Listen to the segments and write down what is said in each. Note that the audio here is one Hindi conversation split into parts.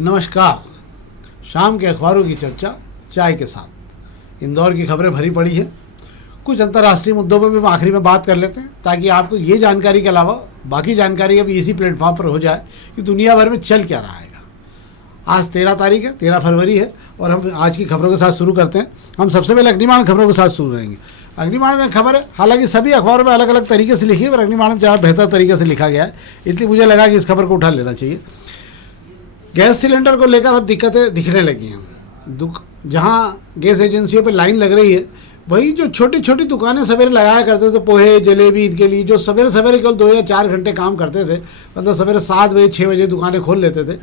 नमस्कार। शाम के अखबारों की चर्चा चाय के साथ। इंदौर की खबरें भरी पड़ी हैं। कुछ अंतर्राष्ट्रीय मुद्दों पर भी हम आखिरी में बात कर लेते हैं ताकि आपको ये जानकारी के अलावा बाकी जानकारी अभी इसी प्लेटफॉर्म पर हो जाए कि दुनिया भर में चल क्या रहा है। आज 13 तारीख है, 13 फरवरी है और हम आज की खबरों के साथ शुरू करते हैं। हम सबसे पहले अग्निबाण खबरों के साथ शुरू करेंगे। अग्निबाण में खबर है, हालांकि सभी अखबारों में अलग अलग तरीके से लिखी है पर अग्निबाण में ज़्यादा बेहतर तरीके से लिखा गया है, इसलिए मुझे लगा कि इस खबर को उठा लेना चाहिए। गैस सिलेंडर को लेकर अब दिक्कतें दिखने लगी हैं। जहाँ गैस एजेंसियों पर लाइन लग रही है, वही जो छोटी छोटी दुकानें सवेरे लगाया करते थे, पोहे जलेबी, इनके लिए जो सवेरे सवेरे केवल 2 या 4 घंटे काम करते थे, मतलब सवेरे 7 बजे 6 बजे दुकानें खोल लेते थे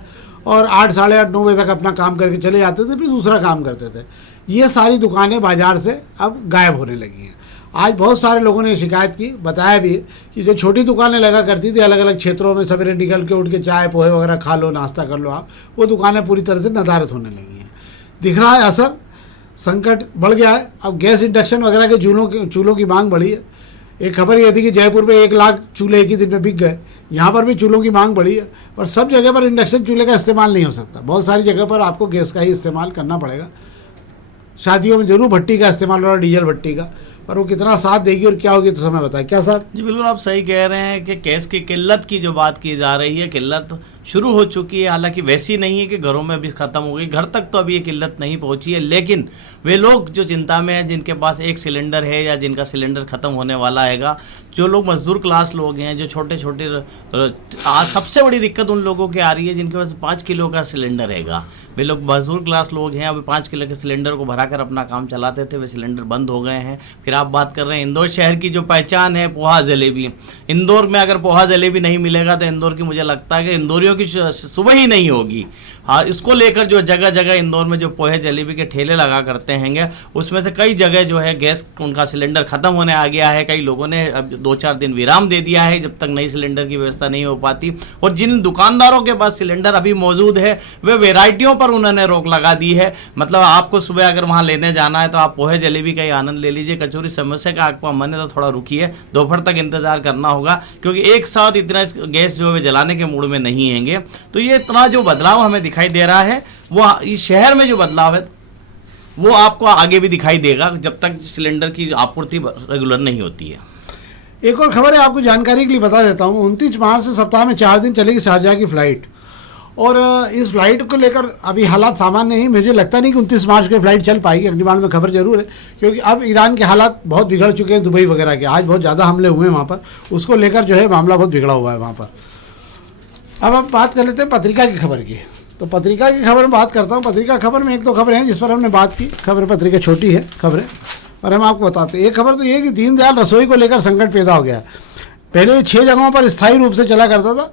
और 8 साढ़े 8 9 बजे तक अपना काम करके चले जाते थे, फिर दूसरा काम करते थे। ये सारी दुकानें बाज़ार से अब गायब होने लगी हैं। आज बहुत सारे लोगों ने शिकायत की, बताया भी कि जो छोटी दुकानें लगा करती थी अलग अलग क्षेत्रों में, सवेरे निकल के उठ के चाय पोहे वगैरह खा लो, नाश्ता कर लो आप, वो दुकानें पूरी तरह से नदारत होने लगी हैं। दिख रहा है असर, संकट बढ़ गया है। अब गैस इंडक्शन वगैरह के चूल्हों की मांग बढ़ी है। एक खबर ये थी कि जयपुर में 1 लाख चूल्हे एक ही दिन में बिक गए। यहाँ पर भी चूल्हों की मांग बढ़ी है, पर सब जगह पर इंडक्शन चूल्हे का इस्तेमाल नहीं हो सकता। बहुत सारी जगह पर आपको गैस का ही इस्तेमाल करना पड़ेगा। शादियों में जरूर भट्टी का इस्तेमाल हो रहा है, डीजल भट्टी का, पर वो कितना साथ देगी और क्या होगी तो समय बताए। क्या साहब? जी बिल्कुल, आप सही कह रहे हैं कि गैस की किल्लत की जो बात की जा रही है, किल्लत शुरू हो चुकी है। हालांकि वैसी नहीं है कि घरों में भी ख़त्म हो गई, घर तक तो अभी ये किल्लत नहीं पहुंची है। लेकिन वे लोग जो चिंता में हैं, जिनके पास एक सिलेंडर है या जिनका सिलेंडर ख़त्म होने वाला हैगा, जो लोग मजदूर क्लास लोग हैं, जो छोटे छोटे, सबसे बड़ी दिक्कत उन लोगों की आ रही है जिनके पास 5 किलो का सिलेंडर हैगा। वे लोग मजदूर क्लास लोग हैं, अभी 5 किलो के सिलेंडर को भरा कर अपना काम चलाते थे, वे सिलेंडर बंद हो गए हैं। फिर आप बात कर रहे हैं इंदौर शहर की जो पहचान है पोहा जलेबी। इंदौर में अगर पोहा जलेबी नहीं मिलेगा तो इंदौर की, मुझे लगता है कि इंदौरियों की सुबह ही नहीं होगी। हाँ, इसको लेकर जो जगह जगह इंदौर में जो पोहे जलेबी के ठेले लगा करते हैं, उसमें से कई जगह जो है गैस उनका सिलेंडर ख़त्म होने आ गया है। कई लोगों ने अब 2-4 दिन विराम दे दिया है जब तक नई सिलेंडर की व्यवस्था नहीं हो पाती। और जिन दुकानदारों के पास सिलेंडर अभी मौजूद है, वे वेराइटियों पर उन्होंने रोक लगा दी है। मतलब आपको सुबह अगर वहाँ लेने जाना है तो आप पोहे जलेबी का ही आनंद ले लीजिए, कचौरी समोसे का आपका मन है तो थोड़ा रुकिए, दोपहर तक इंतजार करना होगा, क्योंकि एक साथ इतना गैस जो है जलाने के मूड में नहीं हैंगे। तो ये इतना जो बदलाव हमें दिखाई दे रहा है, वो इस शहर में जो बदलाव है वो आपको आगे भी दिखाई देगा जब तक सिलेंडर की आपूर्ति रेगुलर नहीं होती है। एक और खबर है, आपको जानकारी के लिए बता देता हूँ। 29 मार्च से सप्ताह में 4 दिन चलेगी शारजाह की फ़्लाइट, और इस फ्लाइट को लेकर अभी हालात सामान्य नहीं। मुझे लगता नहीं कि 29 मार्च की फ़्लाइट चल पाएगी। अग्निबाण में खबर जरूर है, क्योंकि अब ईरान के हालात बहुत बिगड़ चुके हैं, दुबई वगैरह के। आज बहुत ज़्यादा हमले हुए हैं वहाँ पर, उसको लेकर जो है मामला बहुत बिगड़ा हुआ है वहाँ पर। अब हम बात कर लेते हैं पत्रिका की खबर की। तो पत्रिका की खबर में बात करता हूँ। पत्रिका खबर में 1-2 खबरें हैं जिस पर हमने बात की। खबर पत्रिका छोटी है खबरें, और हम आपको बताते हैं। एक खबर तो ये कि दीनदयाल रसोई को लेकर संकट पैदा हो गया। पहले 6 जगहों पर स्थायी रूप से चला करता था,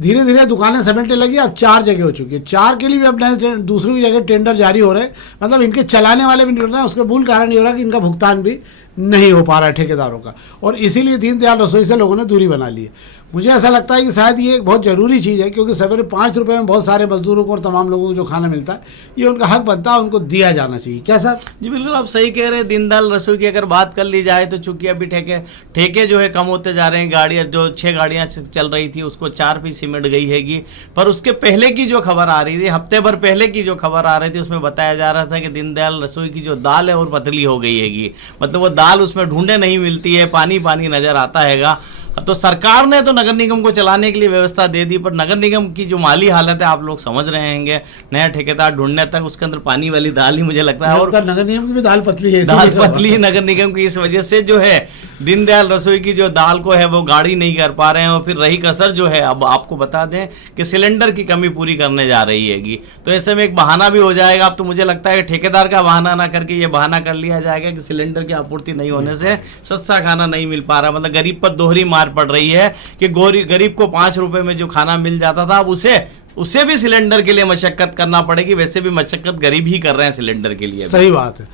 धीरे धीरे दुकानें समेटने लगी, अब 4 जगह हो चुकी है। 4 के लिए भी अब नए दूसरी जगह टेंडर जारी हो रहे हैं। मतलब इनके चलाने वाले भी निकल रहे हैं। उसका मूल कारण ये हो रहा है कि इनका भुगतान भी नहीं हो पा रहा है ठेकेदारों का, और इसीलिए दीनदयाल रसोई से लोगों ने दूरी बना ली है। मुझे ऐसा लगता है कि शायद ये एक बहुत ज़रूरी चीज़ है, क्योंकि सवेरे 5 रुपये में बहुत सारे मजदूरों को और तमाम लोगों को जो खाना मिलता है, ये उनका हक बनता है, उनको दिया जाना चाहिए। क्या साहब? जी बिल्कुल, आप सही कह रहे हैं। दीनदयाल रसोई की अगर बात कर ली जाए तो चूंकि अभी ठेके जो है कम होते जा रहे हैं। गाड़ियाँ जो 6 गाड़ियाँ चल रही थी उसको 4 भी सिमट गई हैगी। पर उसके पहले की जो खबर आ रही थी, हफ्ते भर पहले की जो खबर आ रही थी, उसमें बताया जा रहा था कि दीनदयाल रसोई की जो दाल है और पतली हो गई हैगी। मतलब वो दाल उसमें ढूंढे नहीं मिलती है, पानी पानी नजर आता हैगा। तो सरकार ने तो नगर निगम को चलाने के लिए व्यवस्था दे दी, पर नगर निगम की जो माली हालत है आप लोग समझ रहे होंगे। नया ठेकेदार ढूंढने तक उसके अंदर पानी वाली दाल ही मुझे लगता है। और नगर निगम की भी दाल पतली है, दाल पतली है नगर निगम की। इस वजह से जो है दीनदयाल रसोई की जो दाल को है वो गाड़ी नहीं कर पा रहे हैं। और फिर रही कसर जो है, अब आपको बता दें कि सिलेंडर की कमी पूरी करने जा रही हैगी। तो ऐसे में एक बहाना भी हो जाएगा। अब तो मुझे लगता है ठेकेदार का बहाना ना करके ये बहाना कर लिया जाएगा कि सिलेंडर की आपूर्ति नहीं होने से सस्ता खाना नहीं मिल पा रहा। मतलब गरीब पर दोहरी मार पड़ रही है कि गरीब को 5 रुपए में जो खाना मिल जाता था, अब उसे भी सिलेंडर के लिए मशक्कत करना पड़ेगी। वैसे भी मशक्कत गरीब ही कर रहे हैं सिलेंडर के लिए। सही बात है।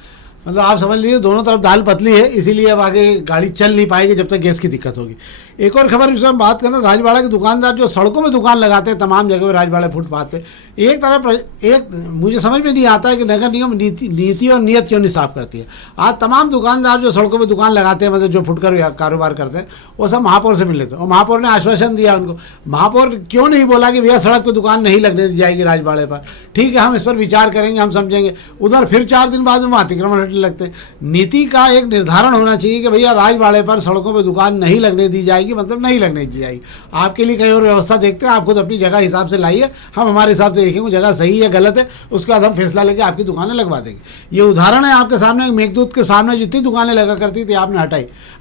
मतलब आप समझ लीजिए दोनों तरफ दाल पतली है, इसीलिए अब आगे गाड़ी चल नहीं पाएगी जब तक गैस की दिक्कत होगी। एक और खबर जिसमें हम बात करना, राजवाड़ा के दुकानदार जो सड़कों में दुकान लगाते हैं तमाम जगह पे, राजवाड़ा फुटपाथ पे, एक तरफ एक मुझे समझ में नहीं आता है कि नगर निगम नीति और नियत क्यों नहीं साफ करती है। आज तमाम दुकानदार जो सड़कों पे दुकान लगाते हैं, मतलब जो फुटकर कारोबार करते हैं, वो सब महापौर से मिल लेते हैं और महापौर ने आश्वासन दिया उनको। महापौर क्यों नहीं बोला कि भैया सड़क पे दुकान नहीं लगने दी जाएगी राजवाड़े पर, ठीक है हम इस पर विचार करेंगे, हम समझेंगे। उधर फिर 4 दिन बाद में वहाँ अतिक्रमण हटने लगते हैं। नीति का एक निर्धारण होना चाहिए कि भैया राजवाड़े पर सड़कों पर दुकान नहीं लगने दी जाएगी, मतलब नहीं लगने दी जाएगी। आपके लिए कहीं और व्यवस्था देखते हैं, आप खुद अपनी जगह हिसाब से लाइए, हम हमारे हिसाब से देखेंगे जगह सही है गलत है, उसके बाद हम फैसला लेके आपकी दुकानें लगवा देंगे। ये उदाहरण है आपके सामने। मेघदूत के सामने जितनी दुकानें लगा करती थी आपने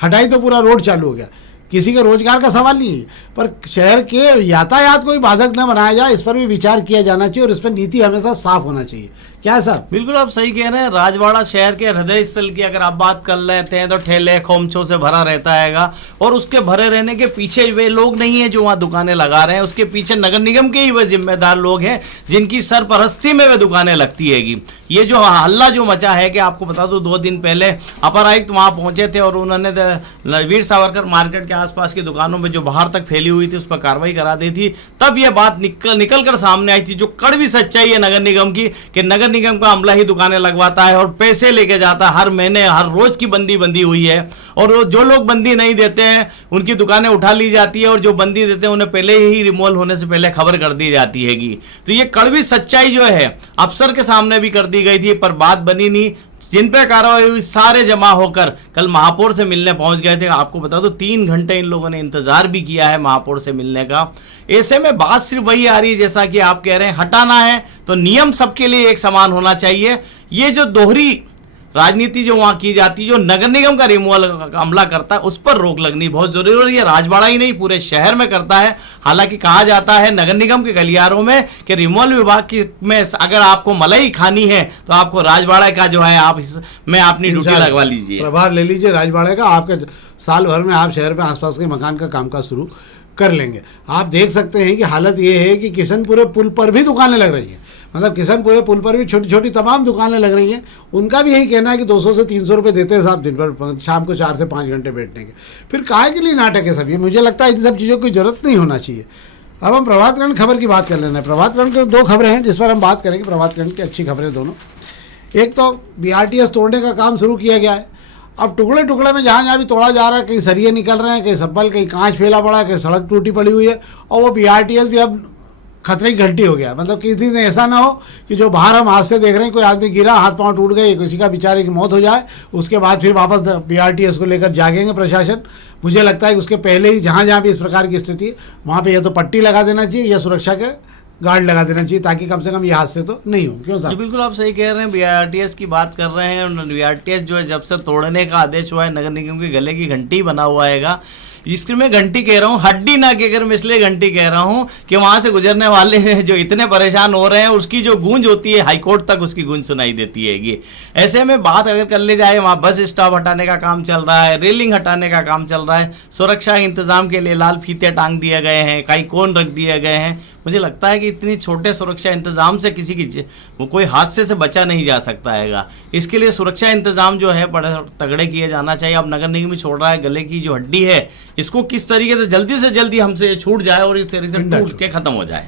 हटाई तो पूरा रोड चालू हो गया। किसी के रोजगार का सवाल नहीं है, पर शहर के यातायात को भी बाधक न बनाया जाए, इस पर भी विचार किया जाना चाहिए और इस पर नीति हमेशा साफ होना चाहिए। क्या है साहब? बिल्कुल आप सही कह रहे हैं। राजवाड़ा शहर के हृदय स्थल की अगर आप बात कर लेते हैं तो ठेले खोमचों से भरा रहता हैगा, और उसके भरे रहने के पीछे वे लोग नहीं है जो वहाँ दुकानें लगा रहे हैं, उसके पीछे नगर निगम के ही वे जिम्मेदार लोग हैं जिनकी सरपरस्ती में वे दुकानें लगती हैगी। ये जो हल्ला जो मचा है कि आपको बता दूं 2 दिन पहले अपर आयुक्त वहाँ पहुंचे थे और उन्होंने वीर सावरकर मार्केट के आसपास की दुकानों में जो बाहर तक फैली हुई थी उस पर कार्रवाई करा दी थी। तब यह बात निकल कर सामने आई थी, जो कड़वी सच्चाई है नगर निगम की, कि नगर निगम का अमला ही दुकानें लगवाता है और पैसे लेके जाता है। हर महीने हर रोज की बंदी हुई है, और जो लोग बंदी नहीं देते हैं उनकी दुकानें उठा ली जाती है, और जो बंदी देते हैं उन्हें पहले ही रिमूवल होने से पहले खबर कर दी जाती हैगी। तो ये कड़वी सच्चाई जो है अफसर के सामने भी कर दी गई थी, पर बात बनी नहीं। जिन पे कार्रवाई हुई सारे जमा होकर कल महापौर से मिलने पहुंच गए थे। आपको बता दो 3 घंटे इन लोगों ने इंतजार भी किया है महापौर से मिलने का। ऐसे में बात सिर्फ वही आ रही है जैसा कि आप कह रहे हैं, हटाना है तो नियम सबके लिए एक समान होना चाहिए। ये जो दोहरी राजनीति जो वहां की जाती है, जो नगर निगम का रिमूवल अमला करता है, उस पर रोक लगनी बहुत जरूरी है। और ये राजवाड़ा ही नहीं पूरे शहर में करता है। हालांकि कहा जाता है नगर निगम के गलियारों में कि रिमूवल विभाग की में अगर आपको मलाई खानी है तो आपको राजवाड़ा का जो है आप इसमें अपनी ड्यूटी लगवा लीजिए, प्रभार ले लीजिए राजवाड़े का। आपके साल भर में आप शहर में आसपास के मकान का कामकाज शुरू कर लेंगे। आप देख सकते हैं कि हालत ये है कि किशनपुरे पुल पर भी दुकानें लग रही हैं, मतलब किशनपुरे पुल पर भी छोटी छोटी तमाम दुकानें लग रही हैं। उनका भी यही कहना है कि 200 से 300 रुपये देते हैं साहब दिन भर, शाम को 4 से 5 घंटे बैठने के। फिर काहे के लिए नाटक है सब ये? मुझे लगता है इन सब चीज़ों की जरूरत नहीं होना चाहिए। अब हम प्रभातकरण खबर की बात कर लेना है। प्रभातकरण के 2 खबरें हैं जिस पर हम बात करेंगे। प्रभातकरण की अच्छी खबरें दोनों। एक तो BRTS तोड़ने का काम शुरू किया गया है। अब टुकड़े टुकड़े में जहाँ भी तोड़ा जा रहा है, कहीं सरिये निकल रहे हैं, कहीं सब्बल, कहीं कांच फैला पड़ा है, कहीं सड़क टूटी पड़ी हुई है, और वो BRTS भी अब खतरे की घंटी हो गया। मतलब किसी दिन ऐसा ना हो कि जो बाहर हम हादसे देख रहे हैं, कोई आदमी गिरा, हाथ पांव टूट गए, किसी का बेचारे की मौत हो जाए, उसके बाद फिर वापस BRTS को लेकर जागेंगे प्रशासन। मुझे लगता है कि उसके पहले ही जहाँ भी इस प्रकार की स्थिति है वहाँ पे या तो पट्टी लगा देना चाहिए या सुरक्षा के गार्ड लगा देना चाहिए, ताकि कम से कम ये हादसे तो नहीं हो। क्यों साहब? बिल्कुल आप सही कह रहे हैं। BRTS की बात कर रहे हैं। BRTS जो है जब से तोड़ने का आदेश हुआ है, नगर निगम के गले की घंटी बना हुआ है। इसकी मैं घंटी कह रहा हूँ, हड्डी ना कहकर मैं इसलिए घंटी कह रहा हूँ कि वहां से गुजरने वाले जो इतने परेशान हो रहे हैं, उसकी जो गूंज होती है हाईकोर्ट तक उसकी गूंज सुनाई देती है। ऐसे में बात अगर कर ली जाए, वहाँ बस स्टॉप हटाने का काम चल रहा है, रेलिंग हटाने का काम चल रहा है, सुरक्षा इंतजाम के लिए लाल फीते टांग दिए गए हैं, कई कोन रख दिए गए हैं। मुझे लगता है कि इतनी छोटे सुरक्षा इंतजाम से किसी की कोई हादसे से बचा नहीं जा सकता हैगा। इसके लिए सुरक्षा इंतजाम जो है बड़े तगड़े किए जाना चाहिए। अब नगर निगम भी छोड़ रहा है, गले की जो हड्डी है इसको किस तरीके से जल्दी हमसे छूट जाए और इस तरीके से टूट के खत्म हो जाए।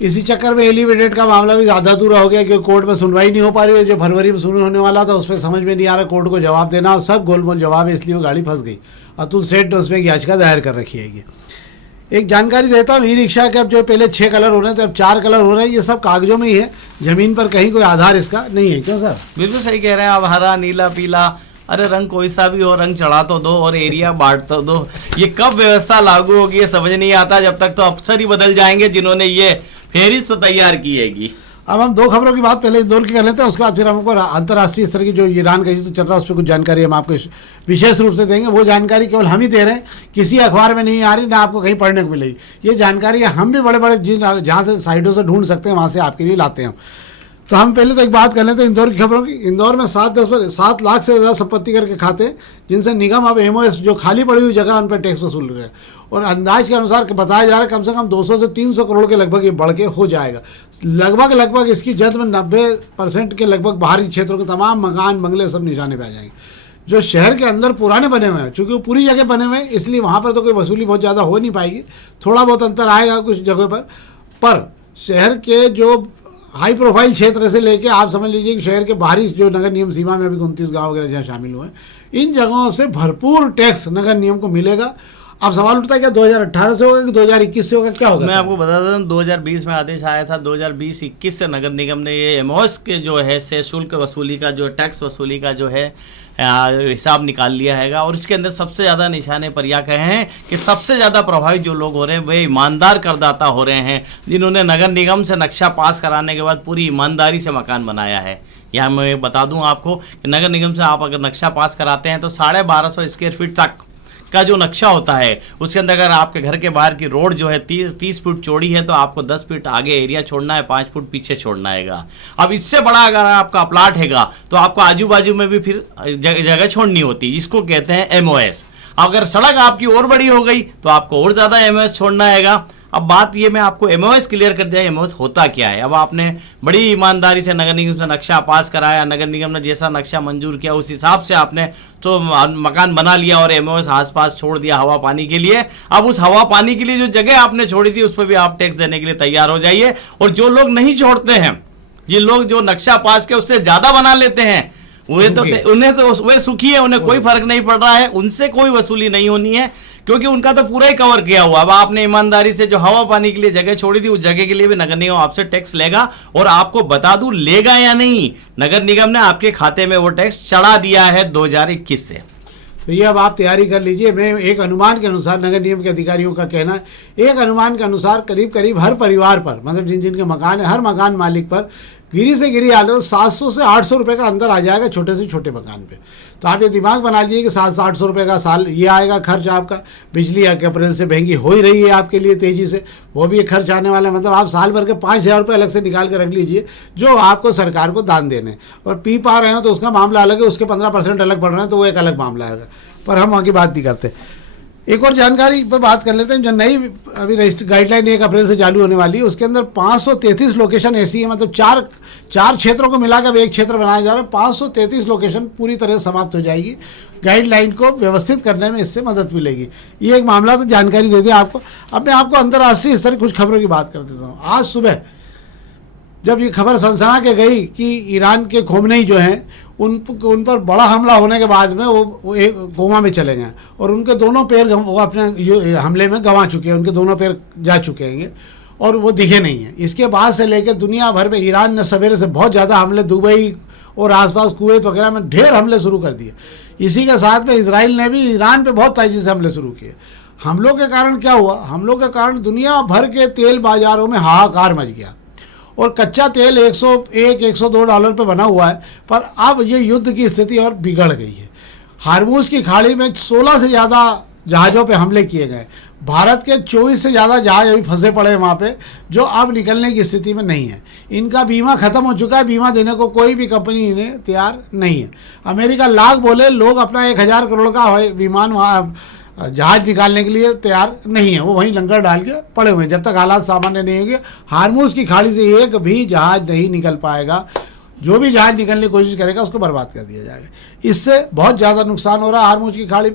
इसी चक्कर में एलिवेटेड का मामला भी आधा अधूरा हो गया, क्योंकि कोर्ट में सुनवाई नहीं हो पा रही है। जो फरवरी में शुरू होने वाला था उस पर समझ में नहीं आ रहा कोर्ट को जवाब देना, और सब गोलमोल जवाब है, इसलिए वो गाड़ी फंस गई। अतुल सेठ ने उसमें याचिका दायर कर रखी है। एक जानकारी देता हूँ, ई-रिक्शा के अब जो पहले 6 कलर हो रहे थे अब 4 कलर हो रहे हैं। ये सब कागजों में ही है, जमीन पर कहीं कोई आधार इसका नहीं है। क्यों सर? बिल्कुल सही कह रहे हैं आप। हरा, नीला, पीला, अरे रंग कोई सा भी हो, रंग चढ़ा तो दो और एरिया बांट तो दो। ये कब व्यवस्था लागू होगी ये समझ नहीं आता। जब तक तो अफसर ही बदल जाएंगे जिन्होंने ये फेहरिस्त तैयार की हैगी। अब हम 2 खबरों की बात पहले इंदौर की कर लेते हैं, उसके बाद फिर हमको अंतर्राष्ट्रीय स्तर की जो ईरान का युद्ध चल रहा है उस पर कुछ जानकारी हम आपको विशेष रूप से देंगे। वो जानकारी केवल हम ही दे रहे हैं, किसी अखबार में नहीं आ रही, ना आपको कहीं पढ़ने को मिलेगी। ये जानकारी हम भी बड़े बड़े जहाँ से साइटों से ढूंढ सकते हैं वहाँ से आपके लिए लाते हैं। तो हम पहले तो एक बात कर लेते हैं इंदौर की खबरों की। इंदौर में 7 लाख से ज़्यादा संपत्ति करके खाते, जिनसे निगम अब MOS जो खाली पड़ी हुई जगह उन पर टैक्स वसूल रहे हैं। और अंदाज के अनुसार बताया जा रहा है कम से कम 200 से 300 करोड़ के लगभग ये बढ़ के हो जाएगा। लगभग इसकी जद में 90% के लगभग बाहरी क्षेत्रों के तमाम मकान बंगले सब निशाने पे आ जाएंगे। जो शहर के अंदर पुराने बने हुए हैं, चूँकि वो पूरी जगह बने हुए हैं इसलिए वहाँ पर तो कोई वसूली बहुत ज़्यादा हो नहीं पाएगी, थोड़ा बहुत अंतर आएगा कुछ जगह पर शहर के जो हाई प्रोफाइल क्षेत्र से लेके आप समझ लीजिए कि शहर के बाहरी जो नगर निगम सीमा में अभी 29 गाँव वगैरह जहाँ शामिल हुए हैं, इन जगहों से भरपूर टैक्स नगर निगम को मिलेगा। अब सवाल उठता है क्या 2018 से होगा कि 2021 से होगा, क्या होगा? मैं आपको बता देता हूँ 2020 में आदेश आया था, 2020-21 से नगर निगम ने ये एमओएस के जो है से शुल्क वसूली का जो टैक्स वसूली का जो है हिसाब निकाल लिया हैगा। और इसके अंदर सबसे ज़्यादा निशाने पर यह कहे हैं कि सबसे ज़्यादा प्रभावित जो लोग हो रहे हैं वे ईमानदार करदाता हो रहे हैं, जिन्होंने नगर निगम से नक्शा पास कराने के बाद पूरी ईमानदारी से मकान बनाया है। यहाँ मैं बता दूं आपको कि नगर निगम से आप अगर नक्शा पास कराते हैं तो 1250 स्क्वायर फीट तक का जो नक्शा होता है उसके अंदर अगर आपके घर के बाहर की रोड जो है 30 फुट चौड़ी है तो आपको 10 फीट आगे एरिया छोड़ना है, 5 फुट पीछे छोड़ना हैगा। अब इससे बड़ा अगर आपका प्लाट हैगा तो आपको आजू बाजू में भी फिर जगह छोड़नी होती है, जिसको कहते हैं एमओएस। अगर सड़क आपकी और बड़ी हो गई तो आपको और ज़्यादा एमओएस छोड़ना हैगा। अब बात ये मैं आपको एमओएस क्लियर कर दिया, एमओएस होता क्या है। अब आपने बड़ी ईमानदारी से नगर निगम से नक्शा पास कराया, नगर निगम ने जैसा नक्शा मंजूर किया उस हिसाब से आपने तो मकान बना लिया और एमओएस आसपास छोड़ दिया हवा पानी के लिए। अब उस हवा पानी के लिए जो जगह आपने छोड़ी थी उस पर भी आप टैक्स देने के लिए तैयार हो जाइए। और जो लोग नहीं छोड़ते हैं, जिन लोग जो नक्शा पास के उससे ज़्यादा बना लेते हैं, उन्हें तो वे सुखी है, उन्हें कोई फर्क नहीं पड़ रहा है, उनसे कोई वसूली नहीं होनी है क्योंकि उनका तो पूरा ही कवर किया हुआ। अब आपने ईमानदारी से जो हवा पानी के लिए जगह छोड़ी थी उस जगह के लिए भी नगर निगम आपसे टैक्स लेगा। और आपको बता दूं लेगा या नहीं, नगर निगम ने आपके खाते में वो टैक्स चढ़ा दिया है 2021 से। तो ये अब आप तैयारी कर लीजिए। मैं एक अनुमान के अनुसार, नगर निगम के अधिकारियों का कहना है, एक अनुमान के अनुसार करीब करीब हर परिवार पर, मतलब जिन जिनके मकान है, हर मकान मालिक पर गिरी से गिरी हालत 700 से 800 रुपये का अंदर आ जाएगा छोटे से छोटे मकान पे। तो आप ये दिमाग बना लीजिए कि 700 से 800 रुपये का साल ये आएगा खर्च आपका। बिजली अप्रैल से महंगी हो ही रही है आपके लिए तेज़ी से, वो भी एक खर्च आने वाला है। मतलब आप साल भर के 5000 रुपये अलग से निकाल के रख लीजिए जो आपको सरकार को दान देने। और पी पा रहे हो तो उसका मामला अलग है, उसके 15% अलग पड़ रहे हैं तो वो एक अलग मामला है, पर हम वहाँ की बात नहीं करते। एक और जानकारी पर बात कर लेते हैं। जो नई अभी रजिस्टर गाइडलाइन 1 अप्रैल से चालू होने वाली है उसके अंदर 533 लोकेशन ऐसी है, मतलब चार क्षेत्रों को मिलाकर एक क्षेत्र बनाया जा रहा है। 533 लोकेशन पूरी तरह समाप्त हो जाएगी। गाइडलाइन को व्यवस्थित करने में इससे मदद मिलेगी। ये एक मामला तो जानकारी दे दिया आपको। अब मैं आपको अंतर्राष्ट्रीय स्तर की कुछ खबरों की बात कर देता हूँ। आज सुबह जब ये खबर सनसना के गई कि ईरान के खोमनेई जो हैं उन पर बड़ा हमला होने के बाद में वो एक कोमा में चले गए और उनके दोनों पैर वो अपने हमले में गंवा चुके हैं, उनके दोनों पैर जा चुके हैं और वो दिखे नहीं हैं। इसके बाद से लेकर दुनिया भर में ईरान ने सवेरे से बहुत ज़्यादा हमले, दुबई और आसपास कुवैत वगैरह में ढेर हमले शुरू कर दिए। इसी के साथ में इसराइल ने भी ईरान पे बहुत तेजी से हमले शुरू किए। हमलों के कारण क्या हुआ? हमलों के कारण दुनिया भर के तेल बाज़ारों में हाहाकार मच गया और कच्चा तेल 101-102 डॉलर पे बना हुआ है। पर अब ये युद्ध की स्थिति और बिगड़ गई है। हार्मूज की खाड़ी में 16 से ज़्यादा जहाज़ों पे हमले किए गए। भारत के 24 से ज़्यादा जहाज़ अभी फंसे पड़े हैं वहाँ पे, जो अब निकलने की स्थिति में नहीं है। इनका बीमा ख़त्म हो चुका है, बीमा देने को कोई भी कंपनी इन्हें तैयार नहीं है। अमेरिका लाख बोले, लोग अपना 1000 करोड़ का विमान वहाँ जहाज निकालने के लिए तैयार नहीं है, वो वहीं लंगर डाल के पड़े हुए हैं। जब तक हालात सामान्य नहीं होंगे हार्मूज की खाड़ी से एक भी जहाज नहीं निकल पाएगा। जो भी जहाज निकलने की कोशिश करेगा उसको बर्बाद कर दिया जाएगा। इससे बहुत ज़्यादा नुकसान हो रहा है हार्मूज की खाड़ी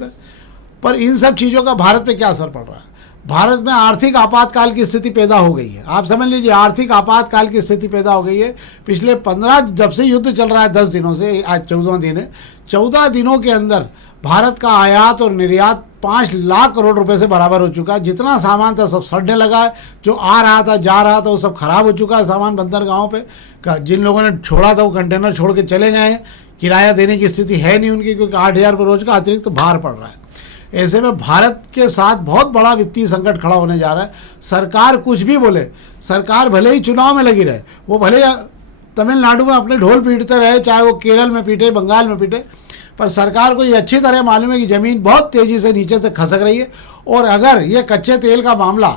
पर इन सब चीज़ों का भारत पे क्या असर पड़ रहा है? भारत में आर्थिक आपातकाल की स्थिति पैदा हो गई है। आप समझ लीजिए आर्थिक आपातकाल की स्थिति पैदा हो गई है। पिछले 15 जब से युद्ध चल रहा है 10 दिनों से, आज 14 दिन है, 14 दिनों के अंदर भारत का आयात और निर्यात 5 लाख करोड़ रुपए से बराबर हो चुका है। जितना सामान था सब सड़ने लगा है, जो आ रहा था जा रहा था वो सब खराब हो चुका है सामान बंदरगाहों पे। जिन लोगों ने छोड़ा था वो कंटेनर छोड़ के चले गए हैं, किराया देने की स्थिति है नहीं उनकी, क्योंकि 8000 रुपये रोज का अतिरिक्त भार पड़ रहा है। ऐसे में भारत के साथ बहुत बड़ा वित्तीय संकट खड़ा होने जा रहा है। सरकार कुछ भी बोले, सरकार भले ही चुनाव में लगी रहे, वो भले तमिलनाडु में अपने ढोल पीटते रहे, चाहे वो केरल में पीटे, बंगाल में पीटे, पर सरकार को ये अच्छी तरह मालूम है कि ज़मीन बहुत तेज़ी से नीचे से खसक रही है। और अगर ये कच्चे तेल का मामला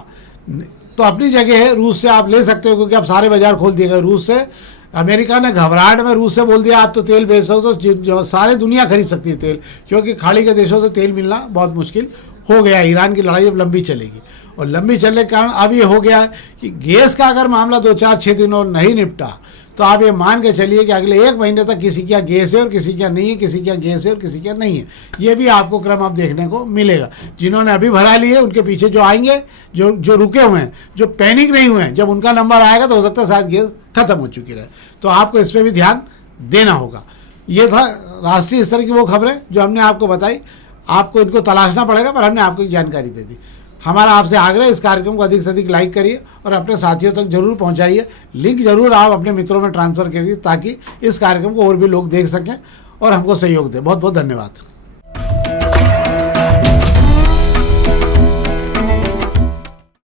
तो अपनी जगह है, रूस से आप ले सकते हो क्योंकि अब सारे बाजार खोल दिए गए रूस से। अमेरिका ने घबराहट में रूस से बोल दिया आप तो तेल बेच सकते हो, तो सारे दुनिया खरीद सकती है तेल, क्योंकि खाड़ी के देशों से तेल मिलना बहुत मुश्किल हो गया। ईरान की लड़ाई अब लंबी चलेगी और लंबी चलने के कारण अब ये हो गया है कि गैस का अगर मामला 2-4-6 दिन और नहीं निपटा तो आप ये मान के चलिए कि अगले 1 महीने तक किसी के यहाँ गैस है और किसी के यहाँ नहीं है, किसी के यहाँ गैस है और किसी के यहाँ नहीं है। ये भी आपको क्रम अब देखने को मिलेगा। जिन्होंने अभी भरा लिए उनके पीछे जो आएंगे, जो रुके हुए हैं, जो पैनिक नहीं हुए हैं, जब उनका नंबर आएगा तो हो सकता है शायद गैस खत्म हो चुकी रहे। तो आपको इस पर भी ध्यान देना होगा। ये था राष्ट्रीय स्तर की वो खबरें जो हमने आपको बताई। आपको इनको तलाशना पड़ेगा, पर हमने आपको एक जानकारी दे दी। हमारा आपसे आग्रह, इस कार्यक्रम को अधिक से अधिक लाइक करिए और अपने साथियों तक जरूर पहुंचाइए। लिंक जरूर आप अपने मित्रों में ट्रांसफ़र करिए ताकि इस कार्यक्रम को और भी लोग देख सकें और हमको सहयोग दें। बहुत बहुत धन्यवाद।